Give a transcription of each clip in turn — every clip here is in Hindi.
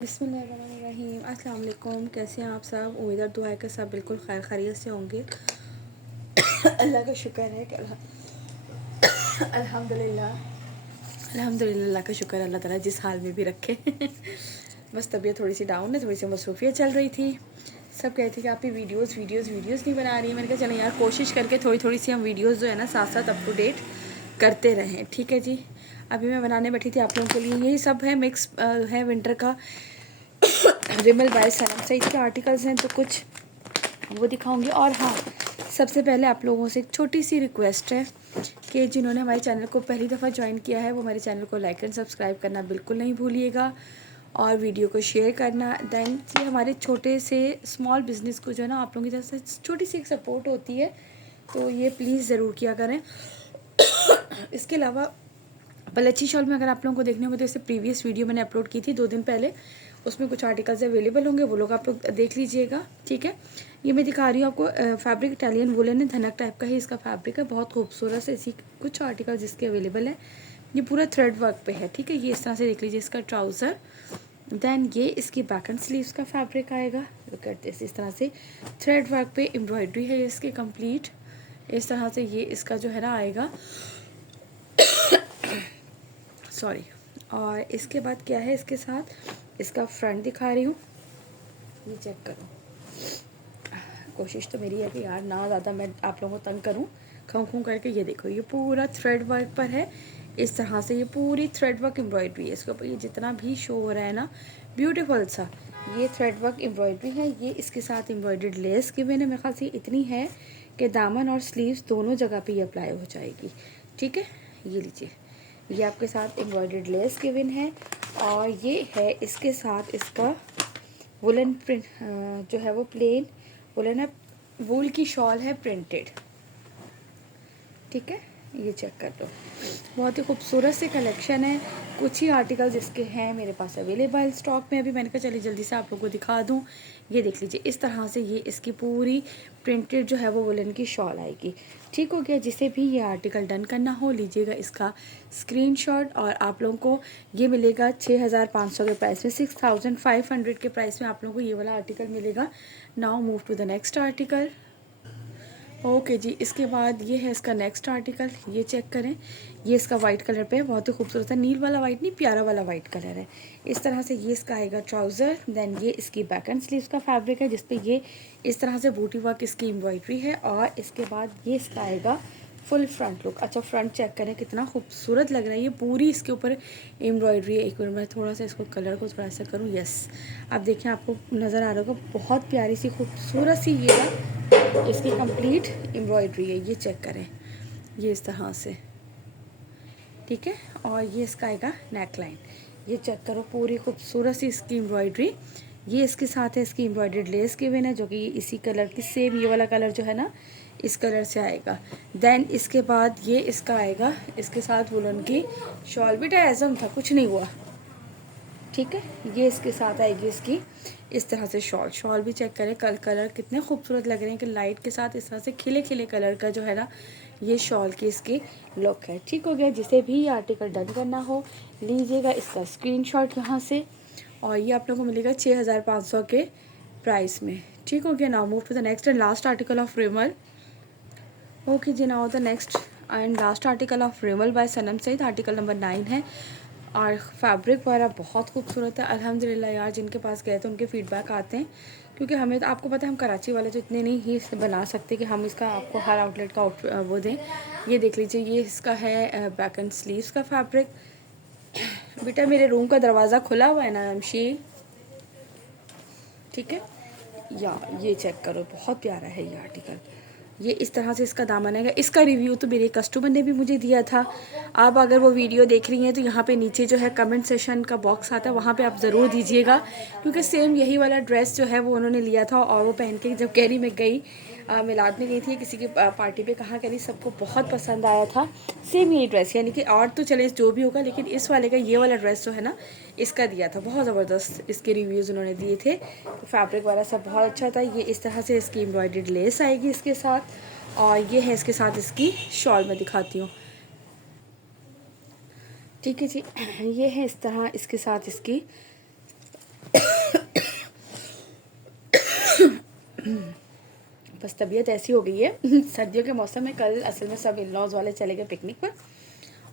बिस्मिल्लाहिर्रहमानिर्रहीम। अस्सलाम वालेकुम। कैसे हैं आप सब? उम्मीद और दुआ है कि सब बिल्कुल खैर खैरियत से होंगे। अल्लाह का शुक्र है कि अल्हम्दुलिल्लाह अल्हम्दुलिल्लाह का शुक्र है अल्लाह ताला जिस हाल में भी रखे। बस तबीयत थोड़ी सी डाउन है, थोड़ी सी मसरूफियत चल रही थी। सब कहते थे कि आप ही वीडियोस नहीं बना रही है। मैंने कहा चलें यार, कोशिश करके थोड़ी थोड़ी सी हम वीडियोस जो है ना साथ साथ अप टू डेट करते रहें। ठीक है जी। अभी मैं बनाने बैठी थी आप लोगों के लिए, यही सब है मिक्स है विंटर का रिमल बाय सनम सईद के आर्टिकल्स हैं, तो कुछ वो दिखाऊंगी। और हाँ, सबसे पहले आप लोगों से एक छोटी सी रिक्वेस्ट है कि जिन्होंने हमारे चैनल को पहली दफ़ा ज्वाइन किया है वो हमारे चैनल को लाइक एंड सब्सक्राइब करना बिल्कुल नहीं भूलिएगा, और वीडियो को शेयर करना। दैन ये हमारे छोटे से स्मॉल बिज़नेस को जो है ना आप लोगों की तरफ से छोटी सी एक सपोर्ट होती है, तो ये प्लीज़ ज़रूर किया करें। इसके अलावा बलच्छी शॉल में अगर आप लोगों को देखने हो तो इससे प्रीवियस वीडियो मैंने अपलोड की थी 2 दिन पहले, उसमें कुछ आर्टिकल्स अवेलेबल होंगे, वो लोग आप लोग देख लीजिएगा। ठीक है। ये मैं दिखा रही हूँ आपको फैब्रिक इटालियन वुलन है, धनक टाइप का ही इसका फैब्रिक है, बहुत खूबसूरत से इसी कुछ आर्टिकल जिसके अवेलेबल है। ये पूरा थ्रेड वर्क पे है। ठीक है। ये इस तरह से देख लीजिए इसका ट्राउज़र। दैन ये इसकी बैक एंड स्लीव्स का फैब्रिक आएगा। लुक एट दिस, इस तरह से थ्रेड वर्क पे एम्ब्रॉयडरी है इसके कंप्लीट। इस तरह से ये इसका जो है ना आएगा, सॉरी। और इसके बाद क्या है, इसके साथ इसका फ्रंट दिखा रही हूँ, ये चेक करो। कोशिश तो मेरी है कि यार ना ज़्यादा मैं आप लोगों को तंग करूँ खूँ खूँ करके। ये देखो, ये पूरा थ्रेड वर्क पर है इस तरह से, ये पूरी थ्रेड वर्क एम्ब्रॉयडरी है इसके ऊपर। ये जितना भी शो हो रहा है ना ब्यूटीफुल सा, ये थ्रेड वर्क एम्ब्रॉयडरी है। ये इसके साथ एम्ब्रॉयडर्ड लेस की मैंने मेरे ख्याल से इतनी है कि दामन और स्लीव्स दोनों जगह पे ये अप्लाई हो जाएगी। ठीक है। ये लीजिए, ये आपके साथ एम्ब्रॉयडर्ड लेस गिवन है, और ये है इसके साथ इसका वुलन प्रिंट जो है वो प्लेन वुलन है, वूल की शॉल है प्रिंटेड। ठीक है। ये चेक कर लो, बहुत ही खूबसूरत से कलेक्शन है। कुछ ही आर्टिकल्स इसके हैं मेरे पास अवेलेबल स्टॉक में। अभी मैंने कहा चलिए जल्दी से आप लोगों को दिखा दूं। ये देख लीजिए, इस तरह से ये इसकी पूरी प्रिंटेड जो है वो वुलन की शॉल आएगी। ठीक हो गया। जिसे भी ये आर्टिकल डन करना हो लीजिएगा इसका स्क्रीनशॉट, और आप लोगों को ये मिलेगा 6500 के प्राइस में, 6500 के प्राइस में आप लोगों को ये वाला आर्टिकल मिलेगा। Now move to the next article. Okay ji. इसके बाद ये है इसका नेक्स्ट आर्टिकल, ये चेक करें। ये इसका वाइट कलर पे है, बहुत ही खूबसूरत है। नील वाला वाइट नहीं, प्यारा वाला वाइट कलर है। इस तरह से ये इसका आएगा ट्राउज़र। देन ये इसकी बैक एंड स्लीव्स का फैब्रिक है जिसपे ये इस तरह से बूटी वर्क इसकी एम्ब्रॉयडरी है, और इसके बाद ये इसका आएगा फुल फ्रंट लुक। अच्छा, फ्रंट चेक करें कितना खूबसूरत लग रहा है। ये पूरी इसके ऊपर एम्ब्रॉयडरी है। एक मिनट मैं थोड़ा सा इसको कलर को थोड़ा सा करूँ। यस, आप देखें, आपको नज़र आ रहा होगा, बहुत प्यारी सी खूबसूरत सी ये इसकी कंप्लीट एम्ब्रॉयडरी है। ये चेक करें, ये इस तरह से। ठीक है। और ये इसका आएगा नेक लाइन, ये चेक करो, पूरी खूबसूरत सी इसकी एम्ब्रॉयडरी। ये इसके साथ है इसकी एम्ब्रॉयडर्ड लेस गिवन है, जो कि इसी कलर की सेम ये वाला कलर जो है ना इस कलर से आएगा। देन इसके बाद ये इसका आएगा इसके साथ वुलन की शॉल। भी एज़म था, कुछ नहीं हुआ। ठीक है। ये इसके साथ आएगी इसकी इस तरह से शॉल भी चेक करें। कलर कितने खूबसूरत लग रहे हैं कि लाइट के साथ इस तरह से खिले खिले कलर का जो है ना ये शॉल की इसकी लुक है। ठीक हो गया। जिसे भी ये आर्टिकल डन करना हो लीजिएगा इसका स्क्रीनशॉट यहाँ से, और ये आप लोगों को मिलेगा 6500 के प्राइस में। ठीक हो गया। Now move to the next and last article of Rimal. Okay जी, now the next and last article of Rimal by Sanam Saeed, article number 9 है। और फैब्रिक वगैरह बहुत खूबसूरत है अल्हम्दुलिल्लाह। यार जिनके पास गए तो उनके फीडबैक आते हैं, क्योंकि हमें तो आपको पता है हम कराची वाले तो इतने नहीं ही बना सकते कि हम इसका आपको हर आउटलेट का वो दें। ये देख लीजिए, ये इसका है बैक एंड स्लीव्स का फैब्रिक। बेटा मेरे रूम का दरवाज़ा खुला हुआ है ना अमशी। ठीक है। या ये चेक करो, बहुत प्यारा है ये आर्टिकल। ये इस तरह से इसका दामन है। इसका रिव्यू तो मेरे कस्टमर ने भी मुझे दिया था। आप अगर वो वीडियो देख रही हैं तो यहाँ पे नीचे जो है कमेंट सेशन का बॉक्स आता है, वहाँ पे आप ज़रूर दीजिएगा, क्योंकि सेम यही वाला ड्रेस जो है वो उन्होंने लिया था, और वो पहन के जब कैरी में गई मिलाद में गई थी किसी की पार्टी पे, कहा करी सबको बहुत पसंद आया था सेम यही ड्रेस। यानी कि और तो चले जो भी होगा, लेकिन इस वाले का ये वाला ड्रेस जो है ना इसका दिया था, बहुत ज़बरदस्त इसके रिव्यूज़ उन्होंने दिए थे। फैब्रिक वाला सब बहुत अच्छा था। ये इस तरह से इसकी एम्ब्रॉयडर्ड लेस आएगी इसके साथ, और ये है इसके साथ इसकी शॉल में दिखाती हूँ। ठीक है जी। ये है इस तरह इसके साथ इसकी बस तबीयत ऐसी हो गई है सर्दियों के मौसम में। कल असल में सब इन लॉज वाले चले गए पिकनिक पर,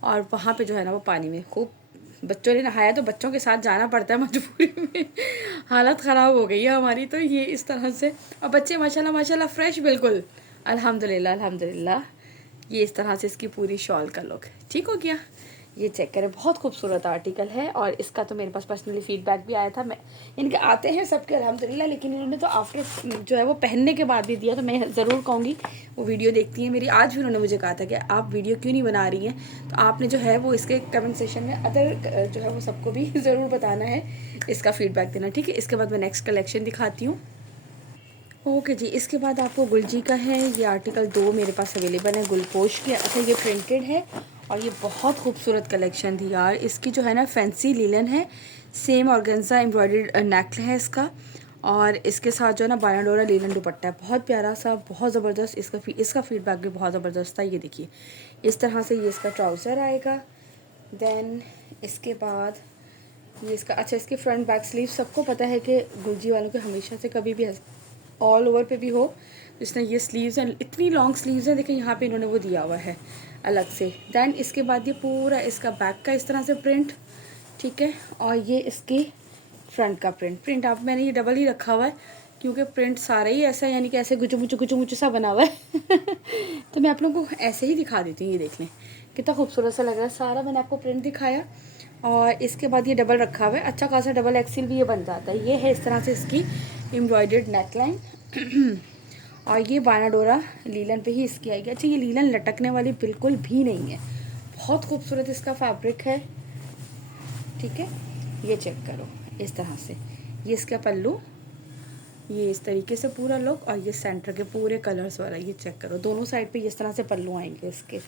और वहाँ पे जो है ना वो पानी में खूब बच्चों ने नहाया, तो बच्चों के साथ जाना पड़ता है मजबूरी में। हालत ख़राब हो गई है हमारी तो ये इस तरह से। और बच्चे माशाल्लाह माशाल्लाह फ्रेश बिल्कुल, अल्हम्दुलिल्लाह अल्हम्दुलिल्लाह। ये इस तरह से इसकी पूरी शॉल का लुक ठीक हो गया। ये चेक करें, बहुत खूबसूरत आर्टिकल है। और इसका तो मेरे पास पर्सनली फीडबैक भी आया था। मैं इनके आते हैं सबके अल्हम्दुलिल्लाह, लेकिन इन्होंने तो आफ्टर जो है वो पहनने के बाद भी दिया, तो मैं ज़रूर कहूँगी वो वीडियो देखती हैं मेरी। आज भी उन्होंने मुझे कहा था कि आप वीडियो क्यों नहीं बना रही हैं, तो आपने जो है वो इसके कमेंट सेशन में अदर जो है वो सबको भी ज़रूर बताना है, इसका फीडबैक देना, ठीक है। इसके बाद मैं नेक्स्ट कलेक्शन दिखाती हूँ। ओके जी, इसके बाद आपको गुलजी का है। ये आर्टिकल 2 मेरे पास अवेलेबल है, गुलपोश की। अच्छा, ये प्रिंटेड है और ये बहुत खूबसूरत कलेक्शन थी यार। इसकी जो है ना फैंसी लीलन है, सेम ऑर्गेन्जा एम्ब्रॉयडर्ड नेक है इसका, और इसके साथ जो है ना बानाडोरा लीलन दुपट्टा है, बहुत प्यारा सा, बहुत ज़बरदस्त। इसका फीडबैक भी बहुत ज़बरदस्त था। ये देखिए इस तरह से ये इसका ट्राउज़र आएगा। देन इसके बाद ये इसका, अच्छा इसके फ्रंट बैक स्लीव, सबको पता है कि गुलजी वालों के हमेशा से कभी भी ऑल ओवर पे भी हो, जिसने ये स्लीव्स हैं, इतनी लॉन्ग स्लीव्स हैं, देखिए यहाँ पे इन्होंने वो दिया हुआ है अलग से। दैन इसके बाद ये पूरा इसका बैक का इस तरह से प्रिंट, ठीक है। और ये इसकी फ्रंट का प्रिंट आप मैंने ये डबल ही रखा हुआ है क्योंकि प्रिंट सारा ही ऐसा, यानी कि ऐसे गुचु मुचु सा बना हुआ है तो मैं आप लोगों को ऐसे ही दिखा देती हूँ। ये देख लें कितना खूबसूरत सा लग रहा है, सारा मैंने आपको प्रिंट दिखाया। और इसके बाद ये डबल रखा हुआ है, अच्छा खासा डबल एक्सेल भी ये बन जाता है। ये है इस तरह से इसकी एम्ब्रॉयडर्ड नेकलाइन और ये बानाडोरा लीलन पे ही इसकी आएगी। अच्छा, ये लीलन लटकने वाली बिल्कुल भी नहीं है, बहुत खूबसूरत इसका फैब्रिक है, ठीक है। ये चेक करो इस तरह से, ये इसका पल्लू, ये इस तरीके से पूरा लुक, और ये सेंटर के पूरे कलर्स वाला, ये चेक करो दोनों साइड पे इस तरह से पल्लू आएंगे इसके,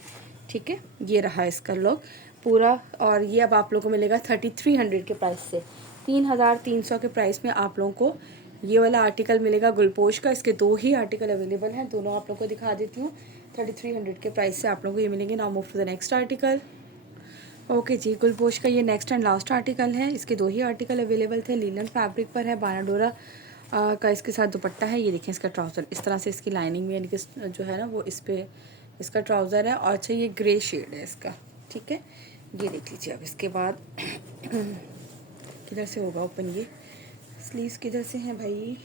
ठीक है। ये रहा इसका लुक पूरा। और ये अब आप लोगों को मिलेगा 3300 के प्राइस से, 3300 के प्राइस में आप लोगों को ये वाला आर्टिकल मिलेगा गुलपोश का। इसके 2 ही आर्टिकल अवेलेबल हैं, दोनों आप लोगों को दिखा देती हूँ। 3300 के प्राइस से आप लोगों को ये मिलेंगे। Now move to the next article. Okay ji, Gulposh का ये नेक्स्ट एंड लास्ट आर्टिकल है। इसके 2 ही आर्टिकल अवेलेबल थे, लीलन फैब्रिक पर है, बानाडोरा का इसके साथ दुपट्टा है। ये देखें इसका ट्राउज़र इस तरह से, इसकी लाइनिंग में यानी कि जो है ना वो इस पर इसका ट्राउज़र है। और अच्छा, ये ग्रे शेड है इसका, ठीक है। ये देख लीजिए। अब इसके बाद किधर से होगा ओपन, ये स्लीव्स किधर से हैं भाई,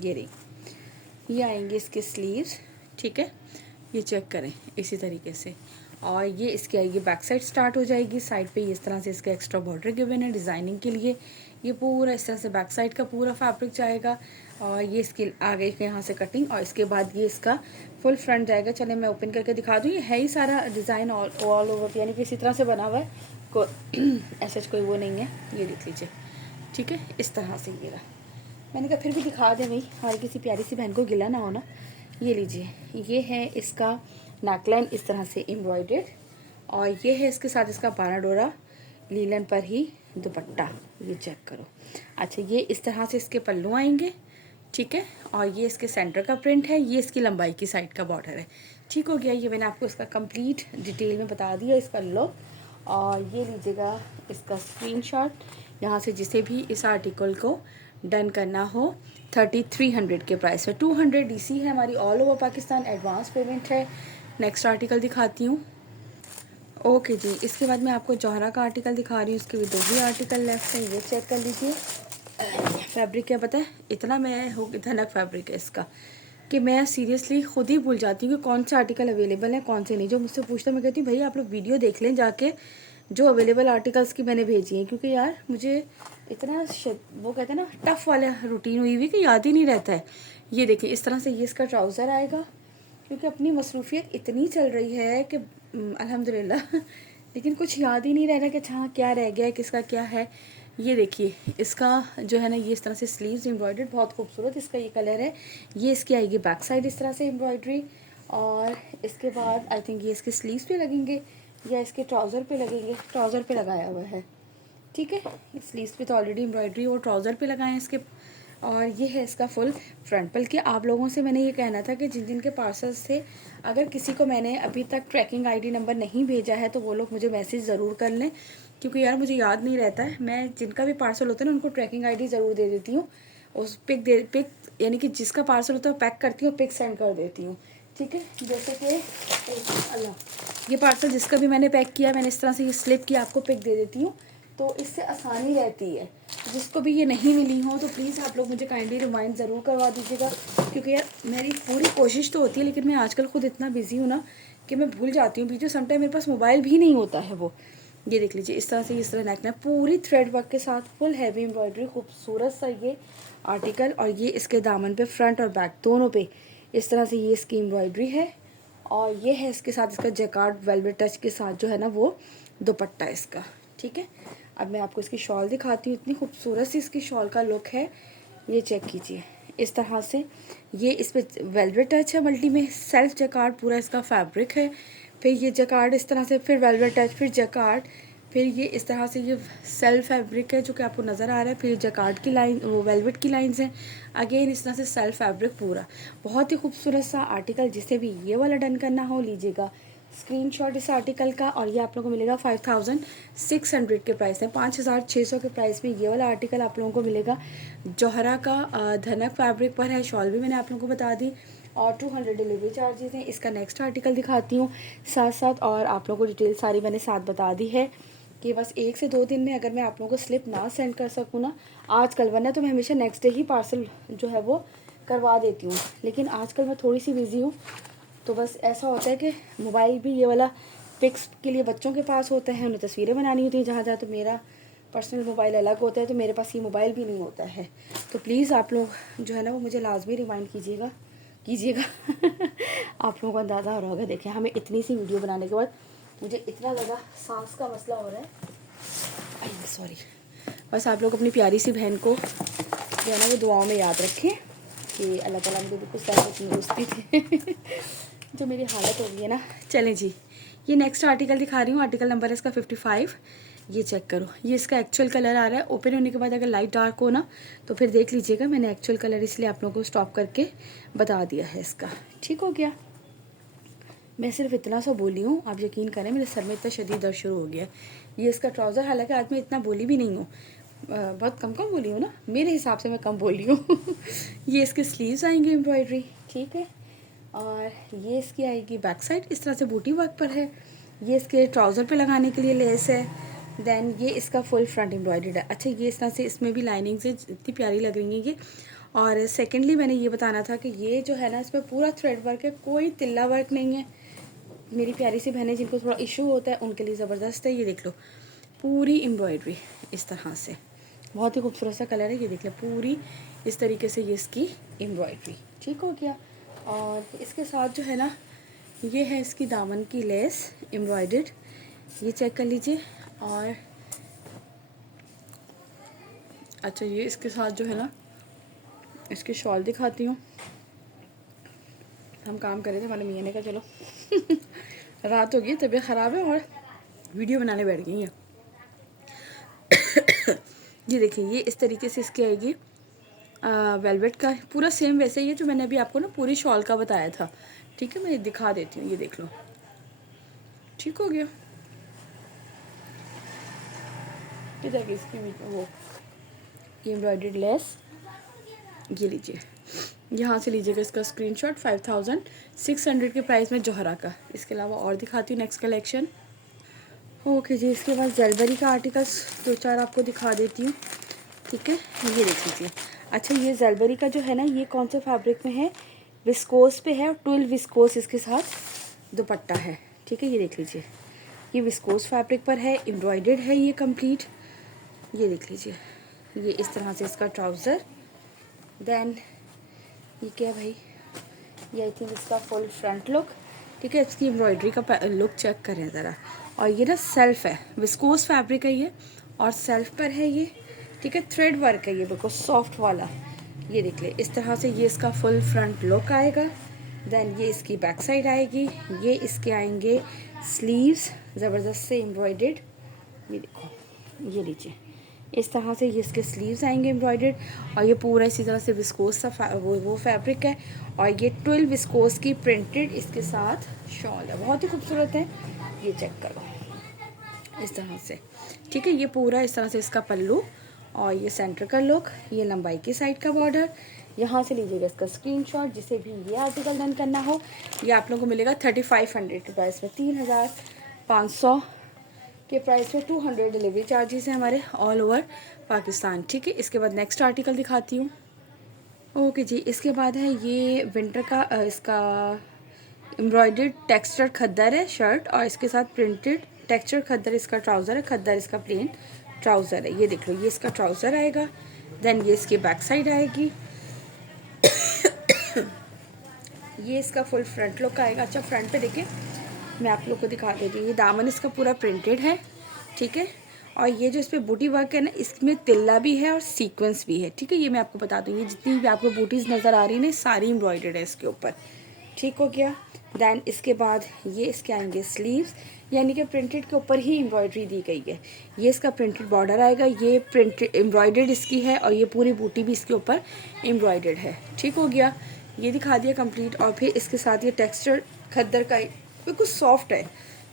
ये रही, ये आएंगे इसके स्लीव्स, ठीक है। ये चेक करें इसी तरीके से। और ये इसकी आएगी बैक साइड स्टार्ट हो जाएगी, साइड पे इस तरह से इसके एक्स्ट्रा बॉर्डर गिवन है डिज़ाइनिंग के लिए। ये पूरा इस तरह से बैक साइड का पूरा फैब्रिक जाएगा। और ये इसकी आगे के यहाँ से कटिंग, और इसके बाद ये इसका फुल फ्रंट जाएगा। चले मैं ओपन करके दिखा दूँ। ये है ही सारा डिज़ाइन ऑल ओवर, यानी कि इसी तरह से बना हुआ है, ऐसा कोई वो नहीं है। ये देख लीजिए, ठीक है, इस तरह से ये रहा। मैंने कहा फिर भी दिखा दें भाई, हर किसी प्यारी सी बहन को गिला ना हो ना। ये लीजिए, ये है इसका नेकलाइन इस तरह से एम्ब्रॉयडर्ड, और ये है इसके साथ इसका बानाडोरा लीलन पर ही दुपट्टा, ये चेक करो। अच्छा, ये इस तरह से इसके पल्लू आएंगे, ठीक है। और ये इसके सेंटर का प्रिंट है, ये इसकी लंबाई की साइड का बॉर्डर है, ठीक हो गया। ये मैंने आपको इसका कंप्लीट डिटेल में बता दिया इसका लुक। और ये लीजिएगा इसका स्क्रीनशॉट, यहाँ से जिसे भी इस आर्टिकल को डन करना हो। 3300 के प्राइस में 200 डीसी है हमारी all over Pakistan, advance payment है। नेक्स्ट आर्टिकल दिखाती हूँ। ओके जी, इसके बाद मैं आपको जौहरा का आर्टिकल दिखा रही हूँ। इसके भी 2 ही आर्टिकल लेफ्ट है, ये चेक कर लीजिए। फैब्रिक क्या पता है, इतना मैं हो धनक फैब्रिक है इसका कि मैं सीरियसली खुद ही भूल जाती हूँ कि कौन से आर्टिकल अवेलेबल है कौन से नहीं। जो मुझसे पूछते मैं कहती हूँ भाई आप लोग वीडियो देख लें जाके जो अवेलेबल आर्टिकल्स की मैंने भेजी हैं, क्योंकि यार मुझे इतना वो कहते हैं ना टफ़ वाला रूटीन हुई हुई कि याद ही नहीं रहता है। ये देखिए इस तरह से ये इसका ट्राउज़र आएगा, क्योंकि अपनी मसरूफियत इतनी चल रही है कि अल्हम्दुलिल्लाह लेकिन कुछ याद ही नहीं रह रहा कि अच्छा क्या रह गया है, किसका क्या है। ये देखिए इसका जो है ना ये इस तरह से स्लीव्स एम्ब्रॉयडर्ड, बहुत खूबसूरत इसका ये कलर है। ये इसकी आएगी बैक साइड इस तरह से एम्ब्रॉयडरी, और इसके बाद आई थिंक ये इसके स्लीव्स पे लगेंगे या इसके ट्राउज़र पे लगेंगे, ट्राउज़र पे लगाया हुआ है, ठीक है। स्लीव्स पे तो ऑलरेडी एम्ब्रॉयडरी और ट्राउज़र पे लगाए हैं इसके। और ये है इसका फुल फ्रंट। बल्कि आप लोगों से मैंने ये कहना था कि जिन जिन के पार्सल्स थे, अगर किसी को मैंने अभी तक ट्रैकिंग आईडी नंबर नहीं भेजा है तो वो लोग मुझे मैसेज ज़रूर कर लें, क्योंकि यार मुझे याद नहीं रहता है। मैं जिनका भी पार्सल होता है ना उनको ट्रैकिंग आईडी ज़रूर दे देती हूँ, उस पिक यानी कि जिसका पार्सल होता है पैक करती हूँ, पिक सेंड कर देती हूँ। ठीक है, जैसे कि अल्लाह, ये पार्सल जिसका भी मैंने पैक किया, मैंने इस तरह से ये स्लिप की आपको पिक दे देती हूँ, तो इससे आसानी रहती है। जिसको भी ये नहीं मिली हो तो प्लीज़ आप लोग मुझे काइंडली रिमाइंड ज़रूर करवा दीजिएगा, क्योंकि यार मेरी पूरी कोशिश तो होती है, लेकिन मैं आजकल खुद इतना बिजी हूँ ना कि मैं भूल जाती हूँ बीच में। समटाइम मेरे पास मोबाइल भी नहीं होता है। वो ये देख लीजिए, इस तरह से इस तरह नेक में पूरी थ्रेड वर्क के साथ फुल हैवी एम्ब्रॉयडरी, खूबसूरत सा ये आर्टिकल। और ये इसके दामन पे फ्रंट और बैक दोनों पे इस तरह से ये इसकी एम्ब्रॉयडरी है। और ये है इसके साथ इसका जैकार्ड वेलवेट टच के साथ जो है ना वो दुपट्टा इसका। ठीक है, अब मैं आपको इसकी शॉल दिखाती हूँ। इतनी खूबसूरत सी इसकी शॉल का लुक है, ये चेक कीजिए। इस तरह से ये इस पर वेलवेट टच है मल्टी में, सेल्फ जैकार्ड पूरा इसका फैब्रिक है। फिर ये जैकार्ड इस तरह से, फिर वेलवेट टच, फिर जैकार्ड, फिर ये इस तरह से ये सेल्फ फैब्रिक है जो कि आपको नज़र आ रहा है। फिर जैकार्ड की लाइन, वो वेलवेट की लाइंस हैं। अगेन इस तरह से सेल्फ फैब्रिक पूरा, बहुत ही खूबसूरत सा आर्टिकल। जिसे भी ये वाला डन करना हो लीजिएगा स्क्रीनशॉट इस आर्टिकल का, और ये आप लोगों को मिलेगा 5600 के प्राइस में, 5600 के प्राइस में ये वाला आर्टिकल आप लोगों को मिलेगा। जौहरा का धनक फैब्रिक पर है। शॉल भी मैंने आप लोगों को बता दी, और 200 डिलीवरी चार्जेस हैं। इसका नेक्स्ट आर्टिकल दिखाती हूँ साथ साथ, और आप लोगों को डिटेल सारी मैंने साथ बता दी है कि बस 1 से 2 दिन में अगर मैं आप लोगों को स्लिप ना सेंड कर सकूँ ना आजकल, वरना तो मैं हमेशा नेक्स्ट डे ही पार्सल जो है वो करवा देती हूँ, लेकिन आजकल मैं थोड़ी सी बिज़ी हूँ। तो बस ऐसा होता है कि मोबाइल भी ये वाला पिक्स के लिए बच्चों के पास होता है, उन्हें तस्वीरें बनानी होती हैं जहाँ जहाँ, तो मेरा पर्सनल मोबाइल अलग होता है, तो मेरे पास ये मोबाइल भी नहीं होता है। तो प्लीज़ आप लोग जो है ना वो मुझे लाजमी रिमाइंड कीजिएगा। आप लोगों को अंदाज़ा हो रहा होगा, देखें हमें इतनी सी वीडियो बनाने के बाद मुझे इतना लगा सांस का मसला हो रहा है। सॉरी। बस आप लोग अपनी प्यारी सी बहन को जो है ना वो दुआओं में याद रखें कि अल्लाह ताला मुझे बिल्कुल तंदुरुस्ती थी जो मेरी हालत हो गई है ना। चलें जी, ये नेक्स्ट आर्टिकल दिखा रही हूँ। आर्टिकल नंबर है इसका 55। ये चेक करो, ये इसका एक्चुअल कलर आ रहा है। ओपन होने के बाद अगर लाइट डार्क हो ना तो फिर देख लीजिएगा, मैंने एक्चुअल कलर इसलिए आप लोगों को स्टॉप करके बता दिया है इसका। ठीक हो गया, मैं सिर्फ इतना सा बोली हूँ, आप यकीन करें मेरे सर में इतना शदीद दर्द शुरू हो गया। ये इसका ट्राउज़र, हालांकि आज मैं इतना बोली भी नहीं हूँ, बहुत कम बोली हूँ ना, मेरे हिसाब से मैं कम बोली हूँ ये इसके स्लीव्स आएंगे एम्ब्रॉयडरी। ठीक है, और ये इसकी आएगी बैक साइड, इस तरह से बूटी वर्क पर है। ये इसके ट्राउज़र पे लगाने के लिए लेस है। देन ये इसका फुल फ्रंट एम्ब्रॉयडर्ड है। अच्छा, ये इस तरह से इसमें भी लाइनिंग से इतनी प्यारी लग रही है ये। और सेकेंडली मैंने ये बताना था कि ये जो है ना इसमें पूरा थ्रेड वर्क है, कोई तिल्ला वर्क नहीं है। मेरी प्यारी सी बहनें जिनको थोड़ा इशू होता है उनके लिए ज़बरदस्त है। ये देख लो, पूरी एम्ब्रॉयडरी इस तरह से, बहुत ही खूबसूरत सा कलर है। ये देख लो, पूरी इस तरीके से ये इसकी एम्ब्रॉयडरी। ठीक हो गया, और इसके साथ जो है ना ये है इसकी दामन की लेस एम्ब्रॉयडर्ड, ये चेक कर लीजिए। और अच्छा, ये इसके साथ जो है ना इसकी शॉल दिखाती हूँ। हम काम कर रहे थे, हमारे मियाँ ने कहा चलो रात हो गई, तबीयत ख़राब है और वीडियो बनाने बैठ गई हैं ये देखिए, ये इस तरीके से इसकी आएगी वेलवेट का, पूरा सेम वैसे ही है जो मैंने अभी आपको ना पूरी शॉल का बताया था। ठीक है, मैं दिखा देती हूँ, ये देख लो। ठीक हो गया, किधर गई इसकी वो एम्ब्रॉयडर्ड लेस, ये लीजिए, यहाँ से लीजिएगा इसका स्क्रीनशॉट। 5600 के प्राइस में जौहरा का। इसके अलावा और दिखाती हूँ नेक्स्ट कलेक्शन। ओके जी, इसके बाद जलबरी का आर्टिकल्स 2-4 आपको दिखा देती हूँ। ठीक है, ये देख लीजिए। अच्छा, ये जलबरी का जो है ना ये कौन से फैब्रिक में है, विस्कोस पे है, और 12 विस्कोस इसके साथ दुपट्टा है। ठीक है, ये देख लीजिए, ये विस्कोस फैब्रिक पर है, एम्ब्रॉयडर्ड है ये कंप्लीट। ये देख लीजिए, ये इस तरह से इसका ट्राउज़र। देन ये क्या है भाई, ये आई थिंक इसका फुल फ्रंट लुक। ठीक है, इसकी एम्ब्रॉयडरी का लुक चेक करें ज़रा। और ये ना सेल्फ है, विस्कोस फैब्रिक है ये, और सेल्फ पर है ये। ठीक है, थ्रेड वर्क है ये, बिल्कुल सॉफ्ट वाला। ये देख ले, इस तरह से ये इसका फुल फ्रंट लुक आएगा। देन ये इसकी बैक साइड आएगी। ये इसके आएंगे स्लीव्स, ज़बरदस्त से एम्ब्रॉयडर्ड। ये देखो, ये लीजिए, इस तरह से ये इसके स्लीव्स आएंगे एम्ब्रॉयडर्ड। और ये पूरा इसी तरह से विस्कोस सा वो फैब्रिक है। और ये 12 विस्कोस की प्रिंटेड इसके साथ शॉल है, बहुत ही खूबसूरत है। ये चेक करो इस तरह से। ठीक है, ये पूरा इस तरह से इसका पल्लू, और ये सेंटर का लुक, ये लंबाई की साइड का बॉर्डर। यहाँ से लीजिएगा इसका स्क्रीनशॉट, जिसे भी ये आर्टिकल डन करना हो। ये आप लोगों को मिलेगा 3500 के प्राइस में, 3500 के प्राइस में। 200 डिलीवरी चार्जेस हैं हमारे ऑल ओवर पाकिस्तान। ठीक है, इसके बाद नेक्स्ट आर्टिकल दिखाती हूँ। ओके जी, इसके बाद है ये विंटर का इसका एम्ब्रॉयडर्ड टेक्सचर खद्दर है शर्ट, और इसके साथ प्रिंटेड टेक्सचर खद्दर इसका ट्राउज़र है। खद्दर इसका प्लेन ट्राउज़र है। ये देख लो, ये इसका ट्राउज़र आएगा। देन ये इसकी बैक साइड आएगी। ये इसका फुल फ्रंट लुक आएगा। अच्छा, फ्रंट पे देखिए, मैं आप लोग को दिखा देती हूँ। ये दामन इसका पूरा प्रिंटेड है। ठीक है, और ये जो इस पर बूटी वर्क है ना, इसमें तिल्ला भी है और सीक्वेंस भी है। ठीक है, ये मैं आपको बता दूँ, ये जितनी भी आपको बूटीज़ नज़र आ रही है ना, सारी एम्ब्रॉयडर्ड है इसके ऊपर। ठीक हो गया। दैन इसके बाद ये इसके आएंगे स्लीव्स, यानी कि प्रिंटेड के ऊपर ही एम्ब्रॉयडरी दी गई है। ये इसका प्रिंटेड बॉर्डर आएगा। ये प्रिंटेड एम्ब्रॉयडर्ड इसकी है, और ये पूरी बूटी भी इसके ऊपर एम्ब्रॉयडर्ड है। ठीक हो गया, ये दिखा दिया कंप्लीट। और फिर इसके साथ ये टेक्सचर खद्दर का बिल्कुल सॉफ्ट है।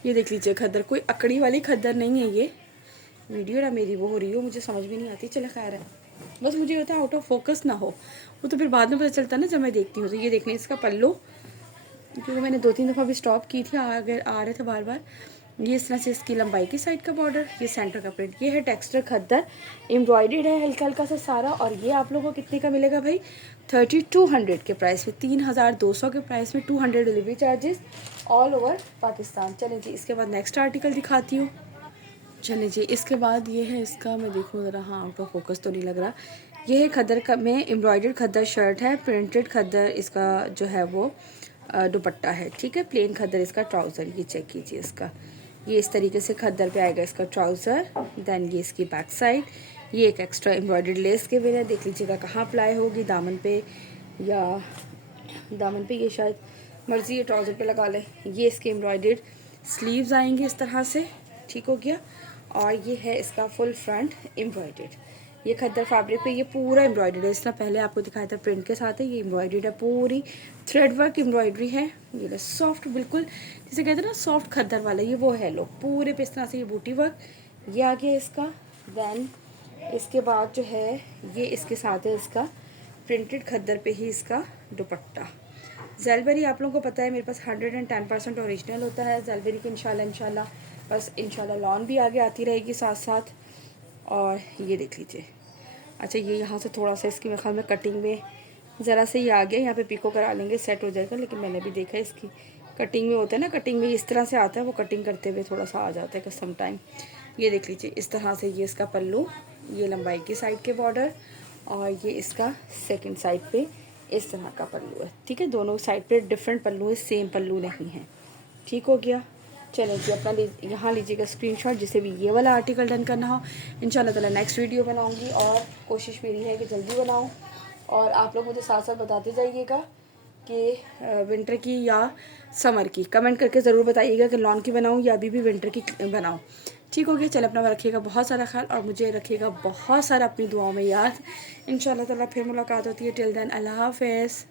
ये देख लीजिए खद्दर, कोई अकड़ी वाली खद्दर नहीं है। ये वीडियो ना मेरी वो हो रही हो, मुझे समझ भी नहीं आती। चले खैर है, बस मुझे होता है आउट ऑफ फोकस ना हो, वो तो फिर बाद में पता चलता है ना जब मैं देखती हूँ। तो ये देखने इसका पल्लू, क्योंकि मैंने 2-3 दफ़ा भी स्टॉप की थी, अगर आ रहे थे बार बार। ये इस तरह से इसकी लंबाई की साइड का बॉर्डर, ये सेंटर का प्रिंट। ये है टेक्सचर खद्दर, एम्ब्रॉयडर्ड है हल्का हल्का सा सारा। और ये आप लोगों को कितने का मिलेगा भाई? 3200 के प्राइस में, 3200 के प्राइस में, 200 delivery charges all over Pakistan. चलें जी, इसके बाद नेक्स्ट आर्टिकल दिखाती हूँ। चलिए जी, इसके बाद ये है इसका, मैं देखूँ ज़रा, हाँ आउट ऑफ फोकस तो नहीं लग रहा। ये है खद्दर का में एम्ब्रॉयडर्ड खद्दर शर्ट है, प्रिंटेड खद्दर इसका जो है वो दुपट्टा है। ठीक है, प्लेन खद्दर इसका ट्राउज़र। ये चेक कीजिए इसका, ये इस तरीके से खद्दर पे आएगा इसका ट्राउज़र। दैन ये इसकी बैक साइड, ये एक एक्स्ट्रा एम्ब्रॉयडर्ड लेस के बिना देख लीजिएगा कहाँ अप्लाई होगी, दामन पे, या दामन पे ये शायद मर्ज़ी है ट्राउज़र पे लगा लें। ये इसके एम्ब्रॉयडर्ड स्लीव्स आएंगे इस तरह से। ठीक हो गया, और ये है इसका फुल फ्रंट एम्ब्रॉयडर्ड। ये खद्दर फैब्रिक पे ये पूरा एम्ब्रॉयडर्ड है। इस तरह पहले आपको दिखाया था प्रिंट के साथ है, ये एम्ब्रॉयडर्ड है, पूरी थ्रेड वर्क एम्ब्रॉयडरी है। ये सॉफ्ट, बिल्कुल जिसे कहते हैं ना सॉफ्ट खद्दर वाला, ये वो है। लो पूरे पे इस तरह से ये बूटी वर्क ये आ गया इसका। दैन इसके बाद जो है ये इसके साथ है इसका प्रिंटेड खद्दर पे ही इसका दुपट्टा। ज़ेलबेरी आप लोगों को पता है मेरे पास 110% ओरिजिनल होता है ज़ेलबेरी की। इंशाल्लाह बस इंशाल्लाह लॉन भी आगे आती रहेगी साथ साथ। और ये देख लीजिए। अच्छा, ये यहाँ से थोड़ा सा इसकी मेरे ख्याल में कटिंग में ज़रा से ये आ गया, यहाँ पे पिको करा लेंगे, सेट हो जाएगा। लेकिन मैंने भी देखा है इसकी कटिंग में होता है ना, कटिंग में इस तरह से आता है, वो कटिंग करते हुए थोड़ा सा आ जाता है सम टाइम। ये देख लीजिए इस तरह से, ये इसका पल्लू, ये लंबाई की साइड के बॉर्डर, और ये इसका सेकेंड साइड पे इस तरह का पल्लू है। ठीक है, दोनों साइड पे डिफरेंट पल्लू है, सेम पल्लू नहीं है। ठीक हो गया। चलें जी, अपना यहाँ लीजिएगा स्क्रीनशॉट, जिसे भी ये वाला आर्टिकल डन करना हो। इंशाल्लाह ताला नेक्स्ट वीडियो बनाऊँगी, और कोशिश मेरी है कि जल्दी बनाऊँ। और आप लोग मुझे साथ साथ बताते जाइएगा कि विंटर की या समर की, कमेंट करके ज़रूर बताइएगा कि लॉन की बनाऊँ या अभी भी विंटर की बनाऊँ। ठीक हो गया। चल, अपना रखिएगा बहुत सारा ख्याल, और मुझे रखिएगा बहुत सारा अपनी दुआओं में याद। इंशाल्लाह ताला फिर मुलाकात होती है। टिल देन अल्लाह हाफ़िज़।